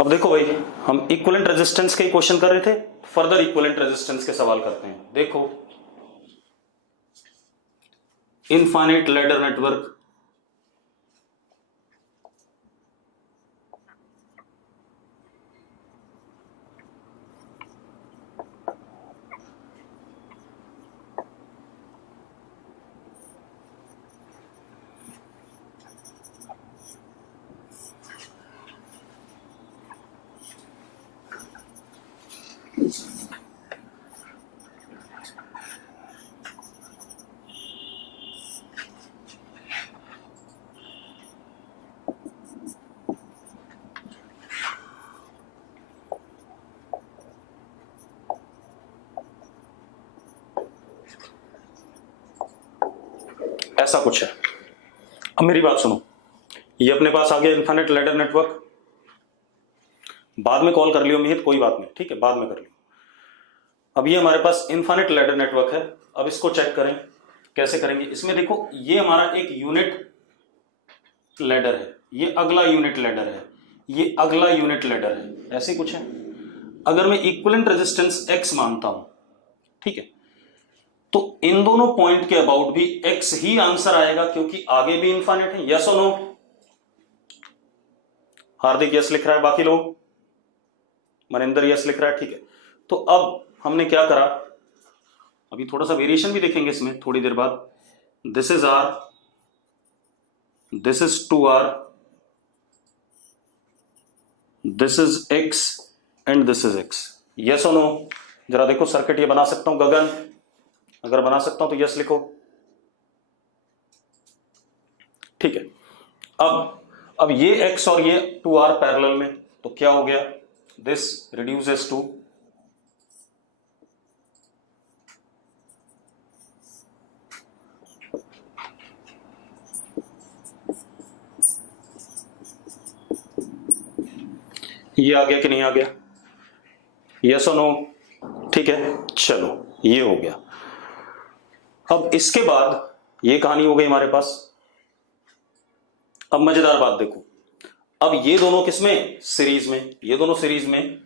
अब देखो भाई, हम इक्विवेलेंट रेजिस्टेंस के क्वेश्चन कर रहे थे, फर्दर इक्विवेलेंट रेजिस्टेंस के सवाल करते हैं। देखो, इनफाइनाइट लैडर नेटवर्क, ऐसा कुछ है। अब मेरी बात सुनो, ये अपने पास आ गया इनफाइनाइट लैडर नेटवर्क। बाद में कॉल कर लियो मिहित, कोई बात नहीं, ठीक है, बाद में कर लियो। अब ये हमारे पास इनफाइनाइट लैडर नेटवर्क है। अब इसको चेक करें, कैसे करेंगे। इसमें देखो, ये हमारा एक यूनिट लैडर है, ये अगला यूनिट लैडर है, ये अगला यूनिट लैडर है, ऐसे कुछ है। अगर मैं इक्विवेलेंट रेजिस्टेंस x मानता हूं, ठीक है, तो इन दोनों पॉइंट के अबाउट भी x ही आंसर आएगा, क्योंकि आगे भी इनफाइनाइट है। यस और नो? हार्दिक यस लिख रहा है, बाकी लोग, मनिंदर यस लिख रहा है, ठीक है। तो अब हमने क्या करा, अभी थोड़ा सा वेरिएशन भी देखेंगे इसमें थोड़ी देर बाद। This is r, this is 2r, this is x and this is x। Yes और नो? जरा देखो सर्किट ये बना सकता हूं गगन? अगर बना सकता हूं तो यस लिखो, ठीक है। अब ये x और ये 2r पैरेलल में, तो क्या हो गया, दिस रिड्यूसेस टू ये आ गया कि नहीं आ गया? यस और नो? ठीक है, चलो ये हो गया। अब इसके बाद ये कहानी हो गई हमारे पास। अब मजेदार बात देखो, अब ये दोनों किसमें? सीरीज में, ये दोनों सीरीज में,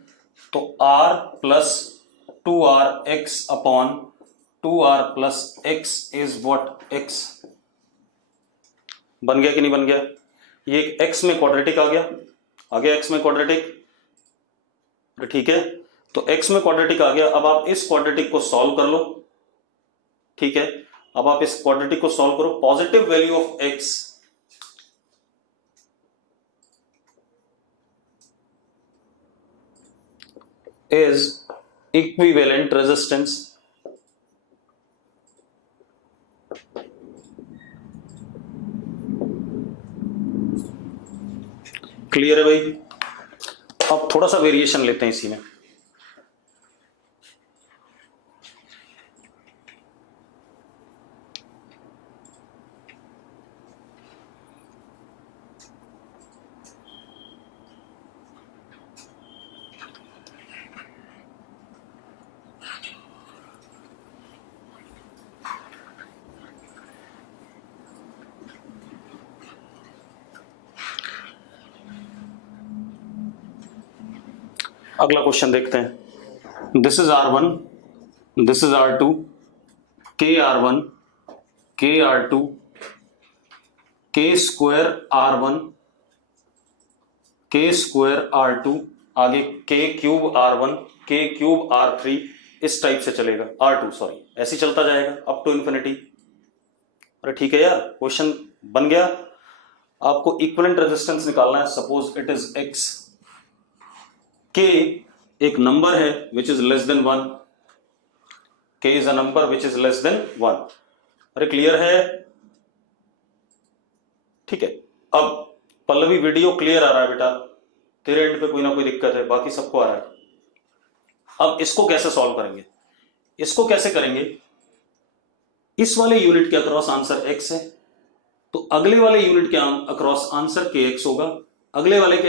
तो r plus 2rx upon 2r plus x is what? x बन गया कि नहीं बन गया? ये x में क्वाड्रेटिक आ गया x में क्वाड्रेटिक, ठीक है। तो x में क्वाड्रेटिक आ गया। अब आप इस क्वाड्रेटिक को सॉल्व कर लो, ठीक है। अब आप इस क्वाड्रेटिक को सॉल्व करो। Positive value of x is equivalent resistance, clear है भाई? अब थोड़ा सा वेरिएशन लेते हैं इसी में। अगला क्वेश्चन देखते हैं। This is R1, this is R2, KR1, KR2, K square R1, K square R2, आगे K cube R1, K cube R3, इस टाइप से चलेगा। R2 सॉरी, ऐसे चलता जाएगा अप टू इन्फिनिटी। अरे ठीक है यार, क्वेश्चन बन गया। आपको इक्विवेलेंट रेजिस्टेंस निकालना है। Suppose it is X, K एक नंबर है which is less than 1, K is a number which is less than 1। अरे क्लियर है? ठीक है। अब पल्लवी वीडियो क्लियर आ रहा है बेटा, तेरे एंड पे कोई ना कोई दिक्कत है, बाकी सबको आ रहा है। अब इसको कैसे सॉल्व करेंगे? इसको कैसे करेंगे, इस वाले यूनिट के अक्रॉस आंसर x है, तो अगले वाले यूनिट के अक्रॉस आंसर kx होगा, अगले वाले के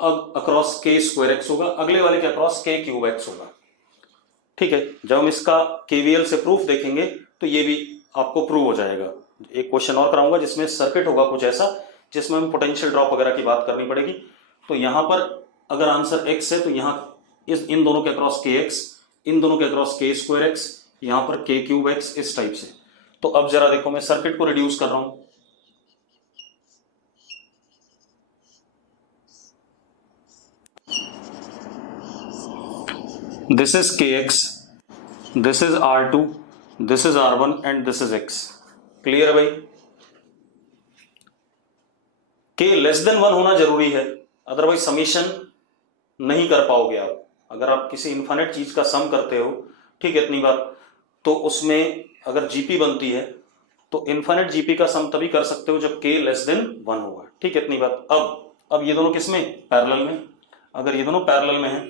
अक्रॉस k स्क्वायर x होगा, अगले वाले के अक्रॉस k क्यूब x होगा। ठीक है, जब हम इसका KVL से प्रूफ देखेंगे तो ये भी आपको प्रूव हो जाएगा। एक क्वेश्चन और कराऊंगा जिसमें सर्किट होगा कुछ ऐसा, जिसमें हमें पोटेंशियल ड्रॉप वगैरह की बात करनी पड़ेगी। तो यहां पर अगर आंसर x है तो यहां इन दोनों के अक्रॉस kx, इन दोनों के अक्रॉस k स्क्वायर x, यहां पर k क्यूब x, इस टाइप से। तो अब जरा देखो मैं सर्किट को रिड्यूस कर रहा हूं। This is kx, this is r2, this is r1 and this is x। Clear है भाई? k लेस देन 1 होना जरूरी है, अदरवाइज समीशन नहीं कर पाओगे आप। अगर आप किसी इनफाइनाइट चीज का सम करते हो, ठीक है, इतनी बात, तो उसमें अगर जीपी बनती है तो इनफाइनाइट जीपी का सम तभी कर सकते हो जब k लेस देन 1 होगा, ठीक है, इतनी बात। अब ये दोनों किस में? पैरेलल में। अगर ये दोनों पैरेलल में हैं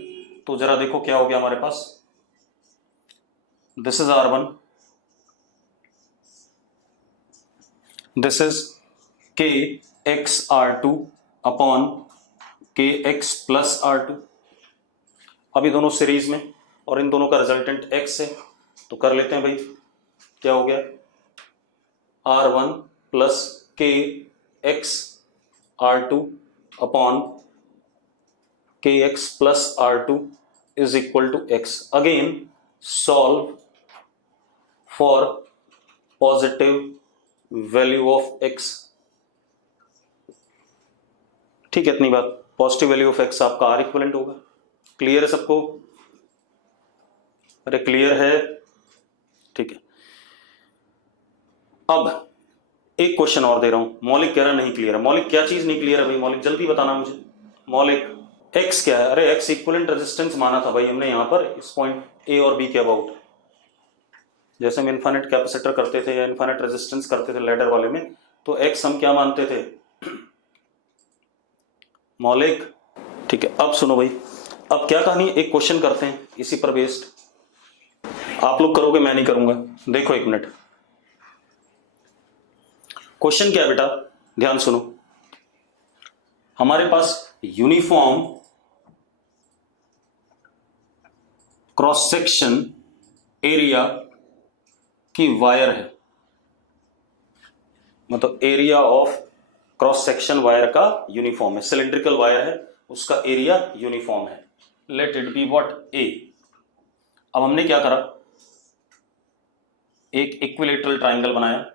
तो जरा देखो क्या हो गया हमारे पास। This is r1, this is kx r2 upon kx plus r2। अभी दोनों सीरीज में और इन दोनों का रिजल्टेंट x है, तो कर लेते हैं भाई। क्या हो गया? r1 plus kx r2 upon kx plus r2 is equal to x। Again solve for positive value of x, ठीक है, इतनी बात। पॉजिटिव वैल्यू ऑफ x आपका r इक्विवेलेंट होगा। क्लियर है सबको? अरे क्लियर है? ठीक है। अब एक क्वेश्चन और दे रहा हूं। मौलिक कह रहा नहीं क्लियर है। मौलिक क्या चीज नहीं क्लियर है भाई? मौलिक जल्दी बताना मुझे। मौलिक x क्या है? अरे x इक्विवेलेंट रेजिस्टेंस माना था भाई हमने यहां पर इस पॉइंट a और b के अबाउट। जैसे हम इनफाइनाइट कैपेसिटर करते थे या इनफाइनाइट रेजिस्टेंस करते थे लैडर वाले में, तो x हम क्या मानते थे? मौलिक, ठीक है। अब सुनो भाई, अब क्या कहानी, एक क्वेश्चन करते हैं इसी पर बेस्ड। आप लोग करोगे, मैं नहीं करूंगा। देखो एक मिनट, क्वेश्चन क्या है बेटा, ध्यान सुनो। हमारे पास यूनिफॉर्म क्रॉस सेक्शन एरिया की वायर है, मतलब area of cross section wire का यूनिफॉर्म है। सिलेंड्रिकल वायर है, उसका एरिया यूनिफॉर्म है। Let it be what? A. अब हमने क्या करा, एक इक्विलेटरल ट्राइंगल बनाया,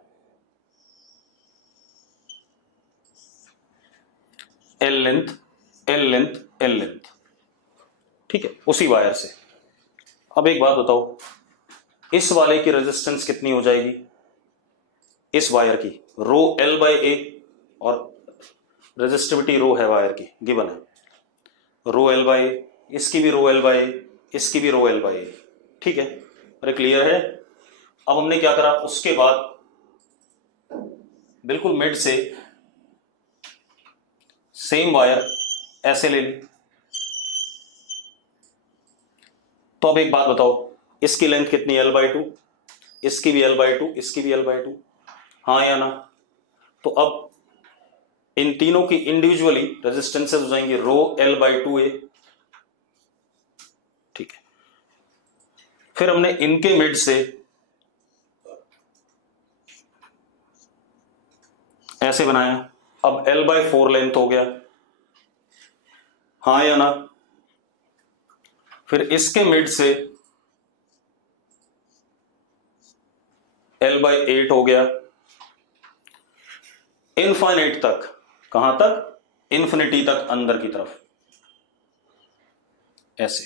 L length L length L length, ठीक है, उसी वायर से। अब एक बात बताओ, इस वाले की रेजिस्टेंस कितनी हो जाएगी? इस वायर की रो एल बाई ए, और रेजिस्टिविटी रो है वायर की, गिवन है रो एल बाई, इसकी भी रो एल बाई, इसकी भी रो एल बाई, ठीक है। अरे क्लियर है? अब हमने क्या करा, उसके बाद बिल्कुल मिड से सेम वायर ऐसे ले ली। तो अब एक बात बताओ, इसकी लेंथ कितनी? एल बाई टू, इसकी भी एल बाई टू, इसकी भी एल बाई टू, हाँ या ना? तो अब इन तीनों की इंडिविजुअली रेजिस्टेंसेस हो जाएंगी रो एल बाई टू ए, ठीक है। फिर हमने इनके मिड से ऐसे बनाया, अब एल बाई फोर लेंथ हो गया, हाँ या ना? फिर इसके मिड से एल बाई एट हो गया, इनफाइनाइट तक। कहां तक? इन्फिनिटी तक, अंदर की तरफ ऐसे,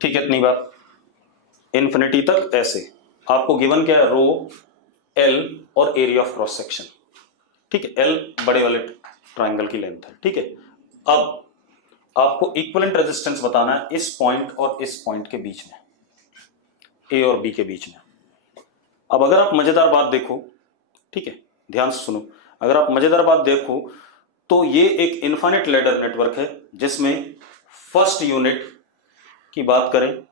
ठीक है, इतनी बात। इन्फिनिटी तक ऐसे। आपको गिवन क्या है? रो एल और एरिया ऑफ क्रॉस सेक्शन, ठीक है। एल बड़े वाले ट्राइंगल की लेंथ है, ठीक है। अब आपको इक्विवेलेंट रेजिस्टेंस बताना है इस पॉइंट और इस पॉइंट के बीच में, ए और बी के बीच में। अब अगर आप मजेदार बात देखो, ठीक है, ध्यान से सुनो, अगर आप मजेदार बात देखो तो ये एक इनफाइनाइट लैडर नेटवर्क है जिसमें फर्स्ट यूनिट की बात करें,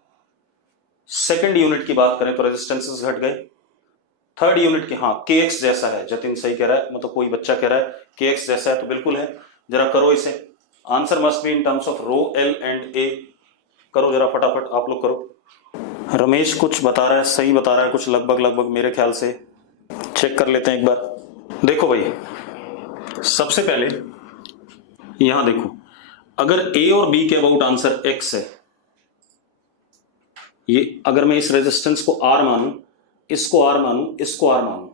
सेकंड यूनिट की बात करें तो रेजिस्टेंसेस घट गए, थर्ड यूनिट के, हाँ, के एक्स जैसा है। जतिन सही कह रहा है, मतलब कोई बच्चा कह रहा है के एक्स जैसा है, तो बिल्कुल है। जरा करो इसे, answer must be in terms of rho L and A. करो जरा फटाफट, आप लोग करो। रमेश कुछ बता रहा है, सही बता रहा है कुछ, लगभग लगभग मेरे ख्याल से। चेक कर लेते हैं एक बार। देखो भाई, सबसे पहले यहां देखो, अगर ए और बी के अबाउट आंसर एक्स है, ये अगर मैं इस रेजिस्टेंस को आर मानूं, इसको आर मानूं, इसको आर मानूं,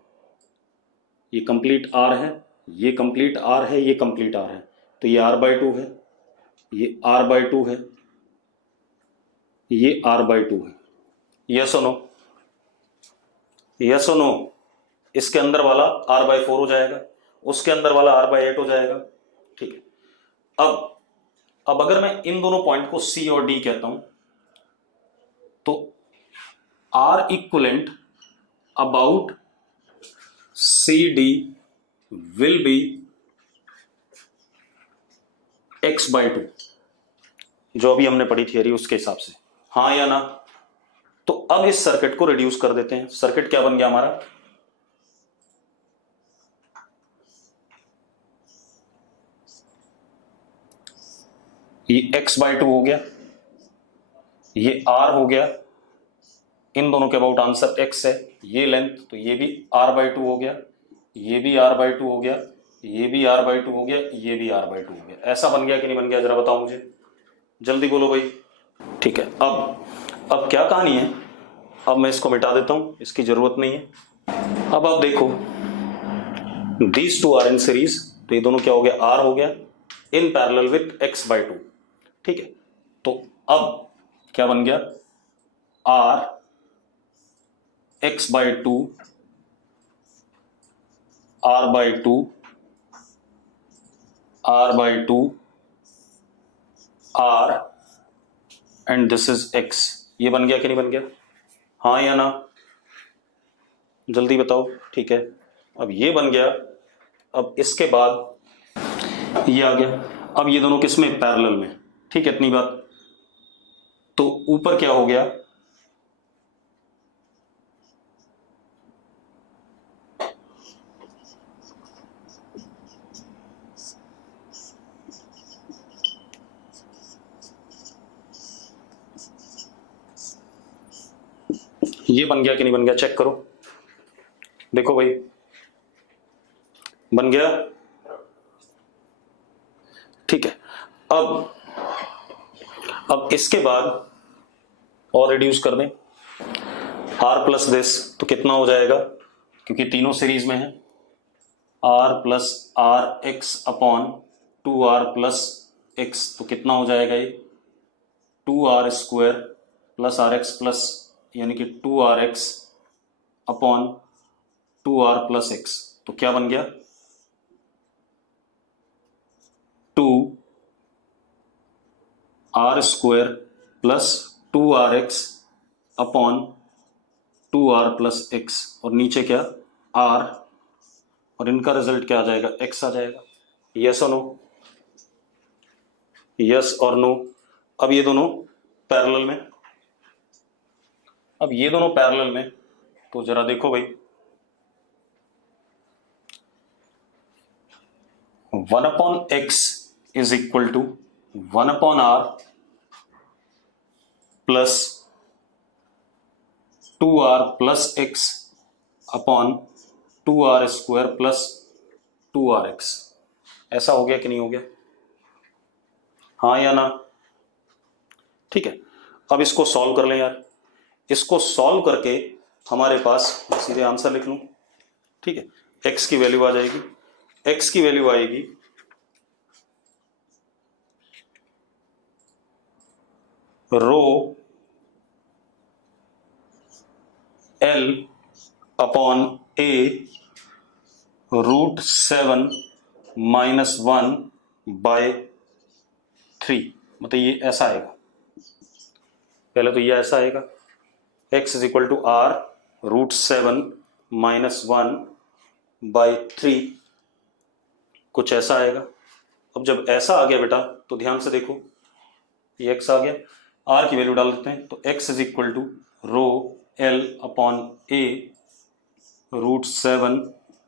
ये कंप्लीट आर है, ये कंप्लीट आर है, ये कंप्लीट आर है, तो ये आर बाई टू है, ये आर बाई टू है, ये आर बाई टू है। यस और नो? यस और नो? इसके अंदर वाला आर बाई फोर हो जाएगा, उसके अंदर वाला आर बाई एट हो जाएगा। ठीक है, अब अगर मैं इन दोनों पॉइंट को सी और डी कहता हूं, तो R equivalent about C D will be X by two, जो अभी हमने पढ़ी थियरी उसके हिसाब से, हाँ या ना? तो अब इस सर्किट को रिड्यूस कर देते हैं। सर्किट क्या बन गया हमारा? ये x बाई टू हो गया, ये r हो गया, इन दोनों के अबाउट आंसर x है, ये लेंथ, तो ये भी r बाई टू हो गया, ये भी r बाई टू हो गया, ये भी r बाई टू हो गया, ये भी r बाई टू हो गया। ऐसा बन गया कि नहीं बन गया? जरा बताओ मुझे, जल्दी बोलो भाई। ठीक है, अब क्या कहानी है? अब मैं इसको मिटा देता हूं, इसकी जरूरत नहीं है। अब आप देखो, these two are in series, तो ये दोनों क्या हो गया? r हो गया in parallel with x by two. ठीक है, तो अब क्या बन गया? r x by two, r by two, r by two, r and this is x। ये बन गया कि नहीं बन गया? हाँ या ना? जल्दी बताओ। ठीक है, अब ये बन गया। अब इसके बाद ये आ गया। अब ये दोनों किस में? पैरेलल में। ठीक है, इतनी बात। तो ऊपर क्या हो गया? ये बन गया कि नहीं बन गया? चेक करो, देखो भाई, बन गया। ठीक है, अब इसके बाद और रिड्यूस कर दें, r प्लस दिस, तो कितना हो जाएगा? क्योंकि तीनों सीरीज में है, r plus R X upon two R plus X, तो कितना हो जाएगा? ये two R square plus R X plus, यानी कि two R X upon two R plus X, तो क्या बन गया? Two R square plus two R X upon two R plus X, और नीचे क्या? आर, और इनका रिजल्ट क्या आ जाएगा? एक्स आ जाएगा। यस और नो? यस और नो? अब ये दोनों पैरेलल में, अब ये दोनों पैरेलल में, तो जरा देखो भाई, one upon X is equal to one upon R plus two R plus X upon two R square plus two R X. ऐसा हो गया कि नहीं हो गया? हाँ या ना? ठीक है, अब इसको सॉल्व कर लें यार। इसको सॉल्व करके हमारे पास सीधे आंसर लिख लूं। ठीक है, x की वैल्यू आ जाएगी, x की वैल्यू आएगी rho L upon A root 7 minus 1 by 3, मतलब ये ऐसा आएगा। पहले तो ये ऐसा आएगा, x is equal to R root 7 minus 1 by 3, कुछ ऐसा आएगा। अब जब ऐसा आ गया बेटा, तो ध्यान से देखो, ये x आ गया, r की वैल्यू डाल देते हैं, तो x is equal to rho L upon A root 7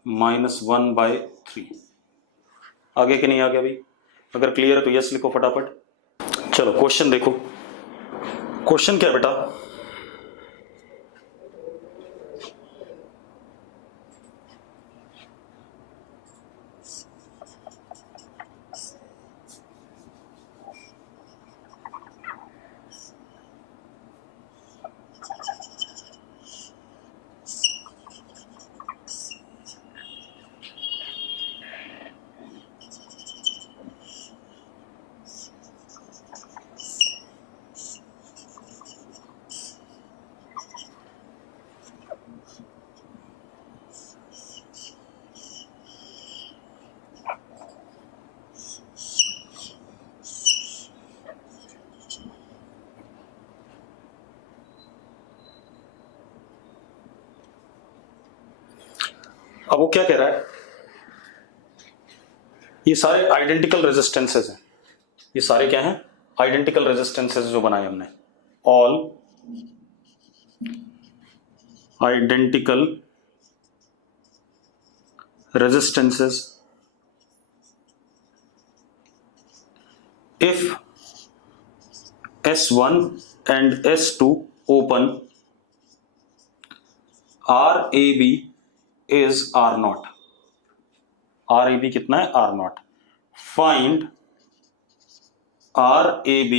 minus 1 by 3। आ गया कि नहीं आ गया भाई? अगर क्लियर है तो यस लिखो फटाफट। चलो क्वेश्चन देखो, क्वेश्चन क्या है बेटा? अब वो क्या कह रहा है, ये सारे आइडेंटिकल रेजिस्टेंसेस हैं, ये सारे क्या हैं, आइडेंटिकल रेजिस्टेंसेस जो बनाए हमने, all identical resistances if S1 and S2 open, RAB is R0. RAB कितना है, R0. Find RAB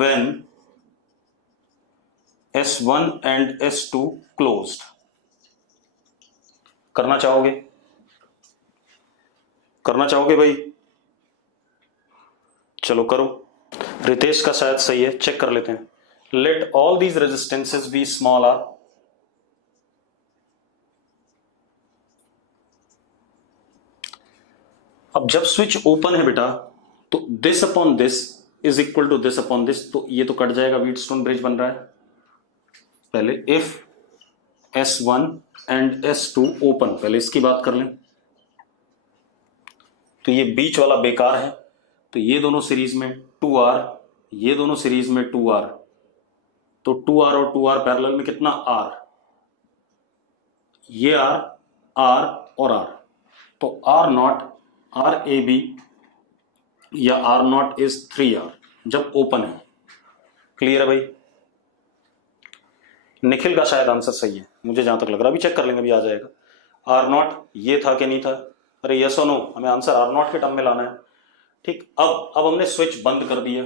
when S1 and S2 closed. करना चाहोगे भाई? चलो करो। रितेश का शायद सही है, चेक कर लेते हैं। Let all these resistances be small R. अब जब स्विच ओपन है बेटा, तो this upon this is equal to this upon this, तो ये तो कट जाएगा, व्हीटस्टोन ब्रिज बन रहा है। पहले if S1 and S2 open, पहले इसकी बात कर लें, तो ये बीच वाला बेकार है, तो ये दोनों सीरीज में 2R, ये दोनों सीरीज में 2R, तो 2R और 2R पैरेलल में कितना R, ये R, R और R, तो R0 RAB या R0 इज 3R जब ओपन है। क्लियर है भाई? निखिल का शायद आंसर सही है, मुझे जहां तक लग रहा है, अभी चेक कर लेंगे, अभी आ जाएगा। R0 ये था कि नहीं था? अरे यस और नो, हमें आंसर R0 के टर्म में लाना है। ठीक, अब हमने स्विच बंद कर दिया,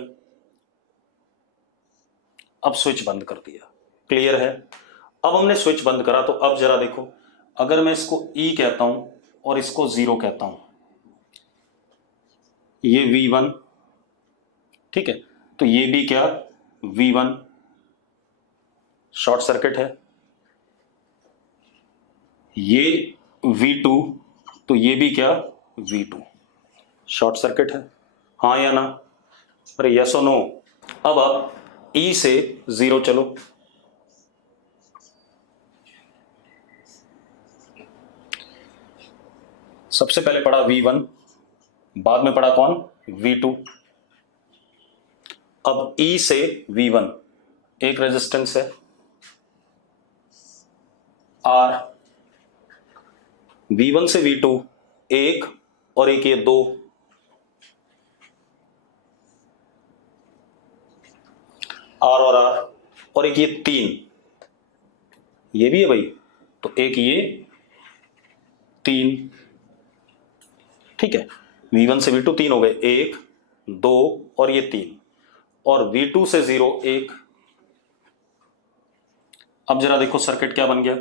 अब स्विच बंद कर दिया, क्लियर है? अब हमने स्विच बंद करा, तो अब जरा देखो, अगर मैं इसको E कहता हूं और इसको 0 कहता हूं, ये V1, ठीक है, तो ये भी क्या, V1 शॉर्ट सर्किट है, ये V2, तो ये भी क्या, V2 शॉर्ट सर्किट है, हाँ या ना? अरे यस और नो। अब आप E से 0 चलो, सबसे पहले पढ़ा V1, बाद में पढ़ा कौन, V2। अब E से V1 एक रेजिस्टेंस है R, V1 से V2 एक, और एक ये 2, R और R, और एक ये 3, ये भी है भाई, तो एक ये 3, ठीक है। V1 से V2 3 हो गए, 1 2 और ये 3, और V2 से 0 1। अब जरा देखो सर्किट क्या बन गया,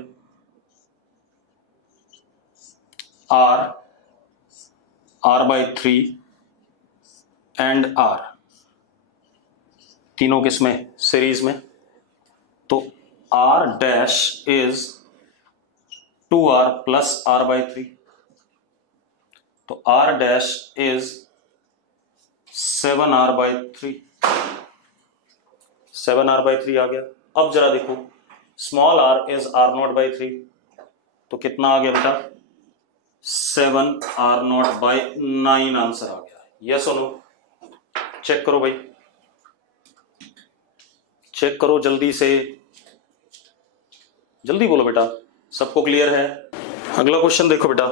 R/3 एंड R, तीनों किसमें, सीरीज में, तो R dash is 2R plus R/3, तो R dash is 7R/3, 7R/3 आ गया। अब जरा देखो, स्मॉल r इज R0/3, तो कितना आ गया बेटा, 7R0/9 आंसर आ गया। यस और नो? चेक करो भाई, चेक करो जल्दी से, जल्दी बोलो बेटा, सबको क्लियर है? अगला क्वेश्चन देखो बेटा,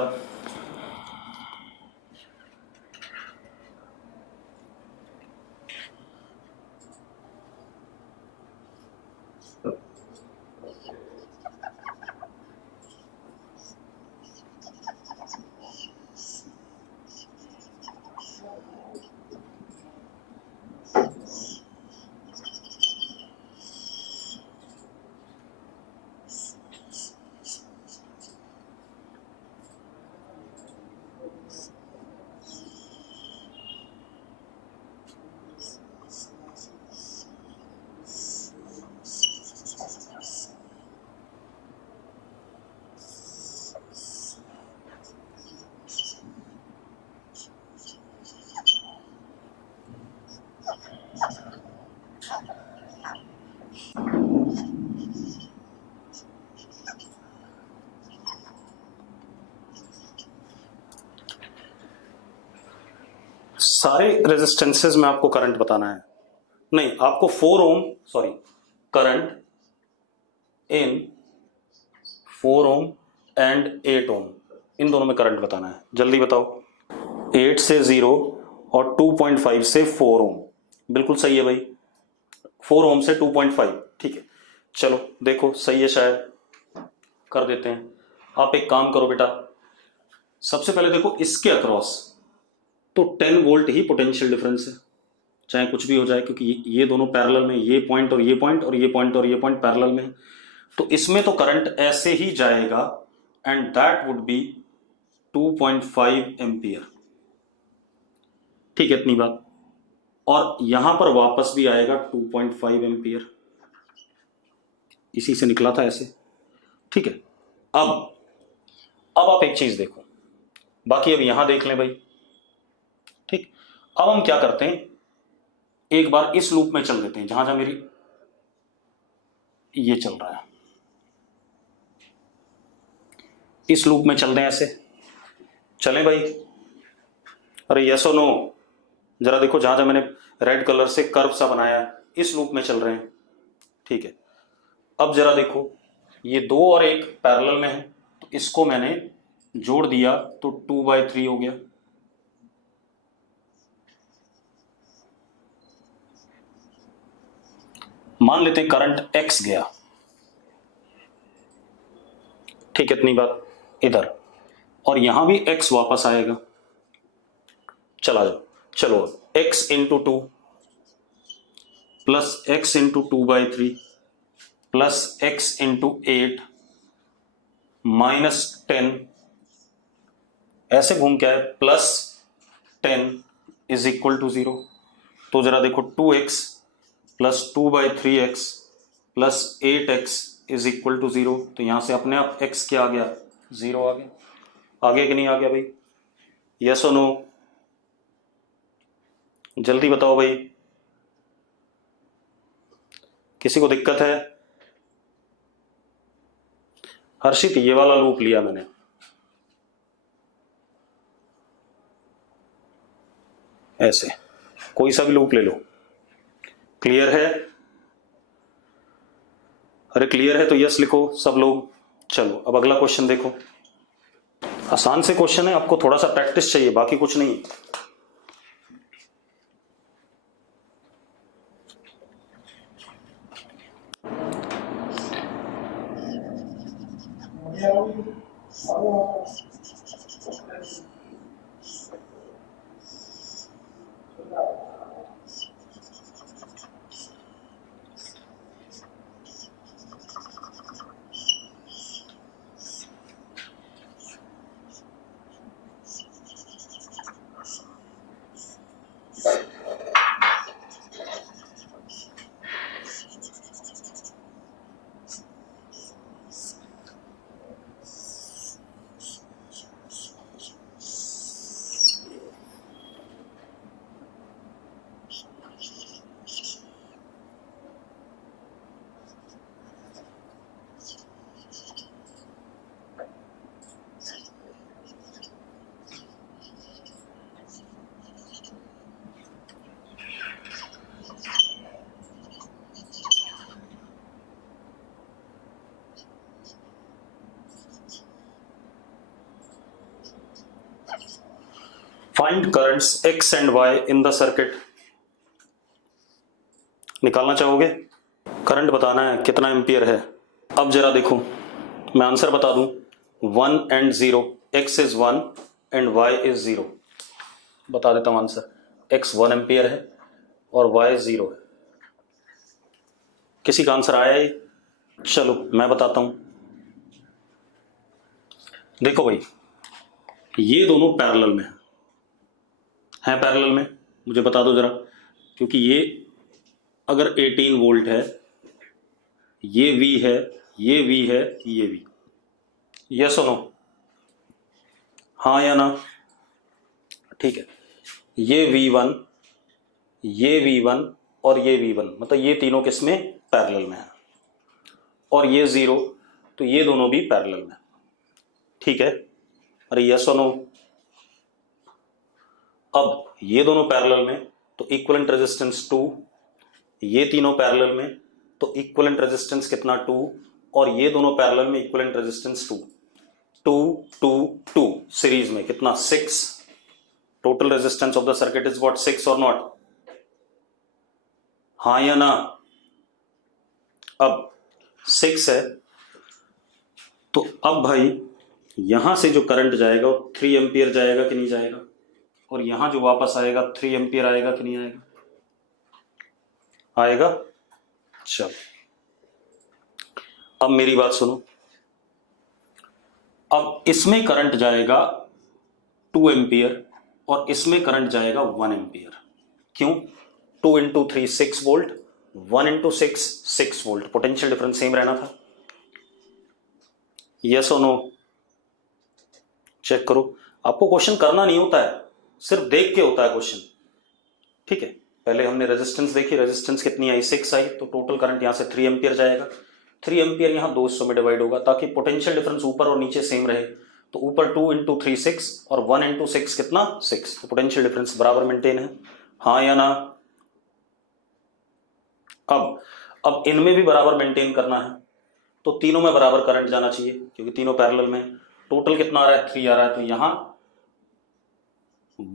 सारे रेजिस्टेंसेस में आपको करंट बताना है, नहीं आपको 4 ohm sorry current in 4 ohm and 8 ohm इन दोनों में करंट बताना है। जल्दी बताओ। 8 से 0 और 2.5 से 4 ओम, बिल्कुल सही है भाई। 4 ओम से 2.5, ठीक है। चलो देखो सही है, शायद कर देते हैं। आप एक काम करो बेटा, सबसे पहले देखो इसके अक्रॉस तो 10 वोल्ट ही पोटेंशियल डिफरेंस है, चाहे कुछ भी हो जाए, क्योंकि ये दोनों पैरेलल में, ये पॉइंट और ये पॉइंट और ये पॉइंट और ये पॉइंट पैरेलल में है, तो इसमें तो करंट ऐसे ही जाएगा and that would be 2.5 ampere, ठीक है इतनी बात। और यहां पर वापस भी आएगा 2.5 एम्पियर, इसी से निकला था ऐसे, ठीक है। अब आप एक चीज देखो, बाकी अब यहां देख लें भाई, ठीक। अब हम क्या करते हैं, एक बार इस लूप में चल देते हैं जहां जहां मेरी ये चल रहा है, इस लूप में चल दें, ऐसे चलें भाई। अरे यस और नो, जरा देखो जहां जहां मैंने रेड कलर से कर्व सा बनाया है, इस लूप में चल रहे हैं, ठीक है। अब जरा देखो ये 2 और 1 पैरेलल में है, तो इसको मैंने जोड़ दिया तो 2/3 हो गया। मान लेते हैं करंट x गया, ठीक है इतनी बात इधर, और यहां भी x वापस आएगा। चला जाओ, चलो x into 2 plus x into 2/3 plus x into 8 minus 10, ऐसे घूम के आए, प्लस 10 इज इक्वल टू 0। तो जरा देखो 2x plus 2/3x plus 8x is equal to 0, तो यहां से अपने आप x क्या आ गया, 0 आ गया। आगे कि नहीं आ गया भाई, यस और नो, जल्दी बताओ भाई, किसी को दिक्कत है? हर्षित ये वाला लूप लिया मैंने, ऐसे कोई सा भी लूप ले लो। क्लियर है? अरे क्लियर है तो यस लिखो सब लोग। चलो अब अगला क्वेश्चन देखो, आसान से क्वेश्चन है, आपको थोड़ा सा प्रैक्टिस चाहिए, बाकी कुछ नहीं। Find currents x and y in the circuit. निकालना चाहोगे? करंट बताना है कितना एम्पियर है। अब जरा देखो मैं आंसर बता दूं, 1 and 0, x is 1 and y is 0। बता देता हूं आंसर, x 1 एम्पियर है और y 0 है। किसी का आंसर आया ही? चलो मैं बताता हूं, देखो भाई ये दोनों पैरेलल में हैं पैरेलल में, मुझे बता दो जरा, क्योंकि ये अगर 18 वोल्ट है, ये V है, ये V है, ये V, यस और नो, हाँ या ना? ठीक है, ये V1, ये V1 और ये V1, मतलब ये तीनों किसमें पैरेलल में है, और ये 0, तो ये दोनों भी पैरेलल में, ठीक है। अरे यस और नो? अब ये दोनों पैरेलल में तो इक्विवेलेंट रेजिस्टेंस 2, ये तीनों पैरेलल में तो इक्विवेलेंट रेजिस्टेंस कितना 2, और ये दोनों पैरेलल में इक्विवेलेंट रेजिस्टेंस 2, 2 2 2 सीरीज में कितना 6। Total resistance of the circuit is what 6 और नॉट, हाँ या ना। अब 6 है तो अब भाई यहां से जो करंट जाएगा वो 3 एम्पियर जाएगा कि नहीं जाएगा, और यहां जो वापस आएगा 3 एम्पियर आएगा कि नहीं आएगा, आएगा। चल अब मेरी बात सुनो, अब इसमें करंट जाएगा 2 एम्पियर और इसमें करंट जाएगा 1 एम्पियर। क्यों? 2 into 3 6 volt, 1 into 6 6 volt, potential difference same रहना था। यस और नो? चेक करो, आपको क्वेश्चन करना नहीं होता है, सिर्फ देख के होता है क्वेश्चन। ठीक है, पहले हमने रेजिस्टेंस देखी, रेजिस्टेंस कितनी आई 6 आई, तो टोटल करंट यहां से 3 एम्पियर जाएगा। 3 एम्पियर यहां 200 में डिवाइड होगा ताकि पोटेंशियल डिफरेंस ऊपर और नीचे सेम रहे। तो ऊपर 2 इंटू 3 6 और 1 इंटू 6 कितना 6, तो पोटेंशियल डिफरेंस बराबर मेंटेन है, हाँ या ना। अब इनमें भी बराबर मेंटेन करना है तो तीनों में बराबर करंट जाना चाहिए क्योंकि तीनों पैरेलल में। टोटल कितना आ रहा है 3 आ रहा है, तो यहां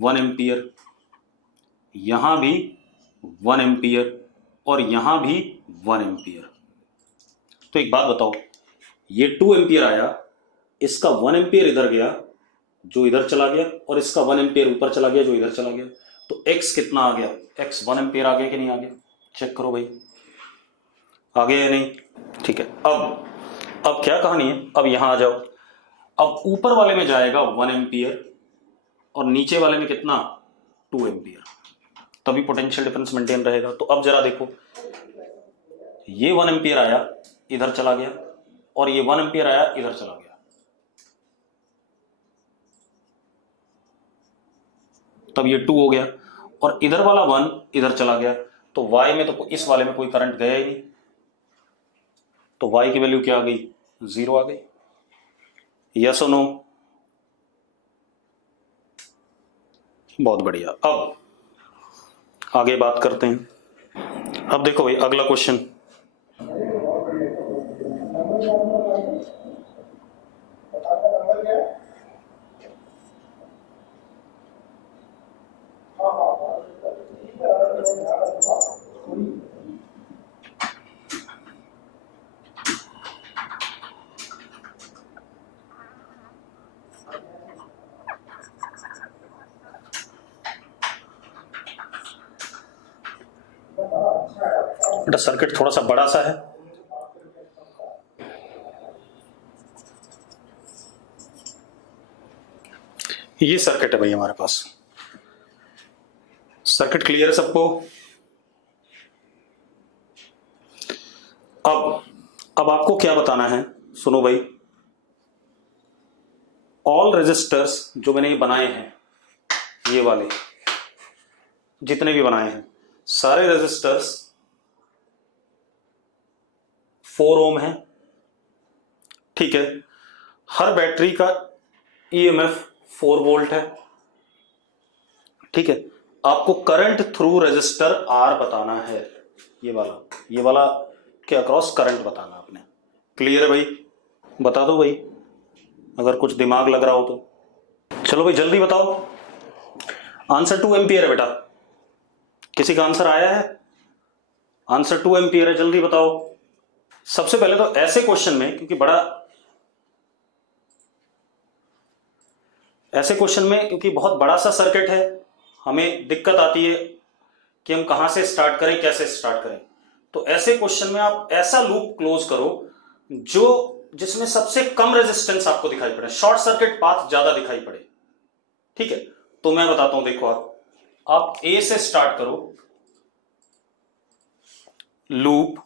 1 एम्पियर, यहां भी 1 एम्पियर और यहां भी 1 एम्पियर। तो एक बात बताओ, ये 2 एम्पियर आया, इसका 1 एम्पियर इधर गया जो इधर चला गया, और इसका 1 एम्पियर ऊपर चला गया जो इधर चला गया, तो x कितना आ गया, x 1 एम्पियर आ गया कि नहीं आ गया, चेक करो भाई, आ गया या नहीं। ठीक है, अब क्या कहानी है, अब यहां आ जाओ। अब ऊपर वाले में जाएगा 1 एम्पियर और नीचे वाले में कितना 2 एम्पियर, तभी पोटेंशियल डिफरेंस मेंटेन रहेगा। तो अब जरा देखो, ये 1 एम्पियर आया इधर चला गया और ये 1 एम्पियर आया इधर चला गया, तब ये 2 हो गया, और इधर वाला 1 इधर चला गया, तो y में तो इस वाले में कोई करंट गया ही नहीं, तो y की वैल्यू क्या आ गई 0 आ गई। यस और नो? बहुत बढ़िया। अब आगे बात करते हैं। अब देखो भाई अगला क्वेश्चन, बेटा सर्किट थोड़ा सा बड़ा सा है, ये सर्किट है भाई हमारे पास। सर्किट क्लियर है सबको? अब आपको क्या बताना है, सुनो भाई। ऑल रेजिस्टर्स जो मैंने ये बनाए हैं, ये वाले जितने भी बनाए हैं, सारे रेजिस्टर्स 4 ओम है। ठीक है, हर बैटरी का ईएमएफ 4 वोल्ट है। ठीक है, आपको करंट थ्रू रेजिस्टर आर बताना है, ये वाला के अक्रॉस करंट बताना आपने। क्लियर है भाई? बता दो भाई अगर कुछ दिमाग लग रहा हो तो। चलो भाई जल्दी बताओ, आंसर 2 एम्पियर है बेटा। किसी का आंसर आया है? आंसर 2 एम्पियर है, जल्दी बताओ। सबसे पहले तो ऐसे क्वेश्चन में, क्योंकि क्योंकि बहुत बड़ा सा सर्किट है, हमें दिक्कत आती है कि हम कहां से स्टार्ट करें, कैसे स्टार्ट करें। तो ऐसे क्वेश्चन में आप ऐसा लूप क्लोज करो जिसमें सबसे कम रेजिस्टेंस आपको दिखाई पड़े, शॉर्ट सर्किट पाथ ज्यादा दिखाई पड़े। ठीक है, तो मैं बताता हूं, देखो आप ए से स्टार्ट करो, loop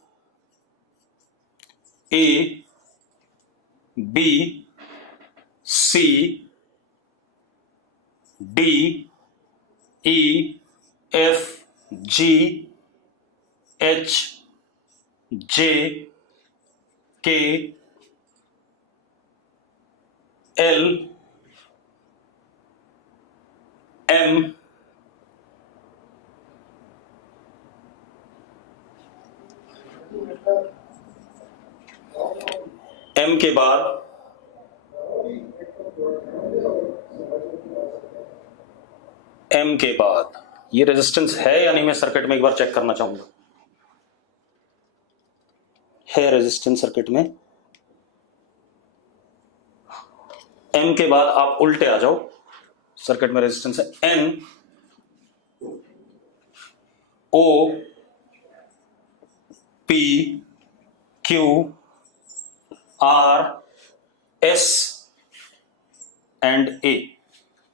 A B C D E F G H J K L M M के बाद M के बाद ये रेजिस्टेंस है या नहीं, मैं सर्किट में एक बार चेक करना चाहूंगा। है रेजिस्टेंस सर्किट में। M के बाद आप उल्टे आ जाओ, सर्किट में रेजिस्टेंस है N O P Q R S and A।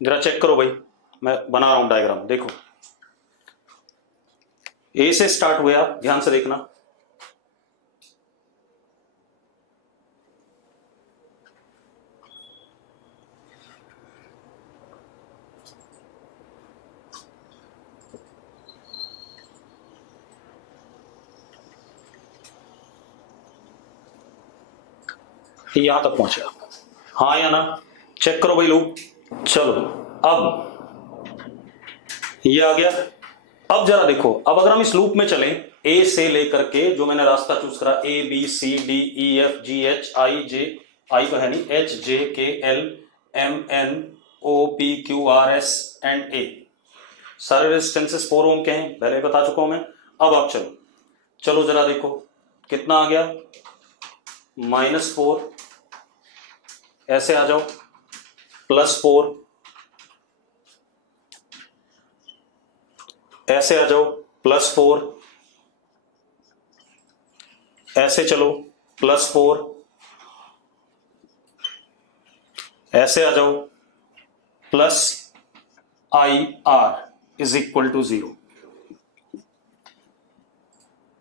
जरा चेक करो भाई, मैं बना रहा हूं डायग्राम, देखो A से स्टार्ट हुआ, ध्यान से देखना। यहां तक पहुंचा, हाँ या ना, चेक करो भाई लूप। चलो अब ये आ गया। अब जरा देखो, अब अगर हम इस लूप में चलें ए से लेकर के, जो मैंने रास्ता चूज करा A B C D E F G H I J, I तो है नहीं, H J K L M N O P Q R S and A, सारे रेजिस्टेंसेस 4 ओम के हैं, पहले बता चुका हूं मैं। अब आप चलो जरा देखो कितना आ गया, -4, ऐसे आ जाओ, +4, ऐसे आ जाओ, +4, ऐसे चलो, +4, ऐसे आ जाओ, +IR इज इक्वल टू 0।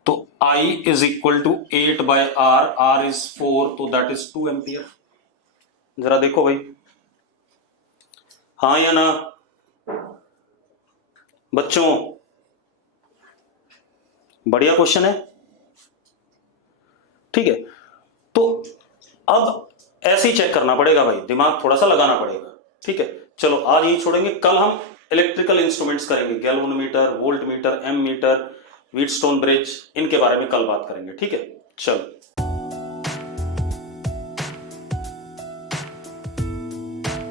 तो I is equal to 8/R, R is 4, तो दैट इज 2 एम्पियर। जरा देखो भाई, हाँ या ना बच्चों, बढ़िया क्वेश्चन है, ठीक है। तो अब ऐसे ही चेक करना पड़ेगा भाई, दिमाग थोड़ा सा लगाना पड़ेगा, ठीक है। चलो आज यही छोड़ेंगे, कल हम इलेक्ट्रिकल इंस्ट्रूमेंट्स करेंगे, galvanometer, voltmeter, ammeter, Wheatstone bridge, इनके बारे में कल बात करेंगे, ठीक है। चलो।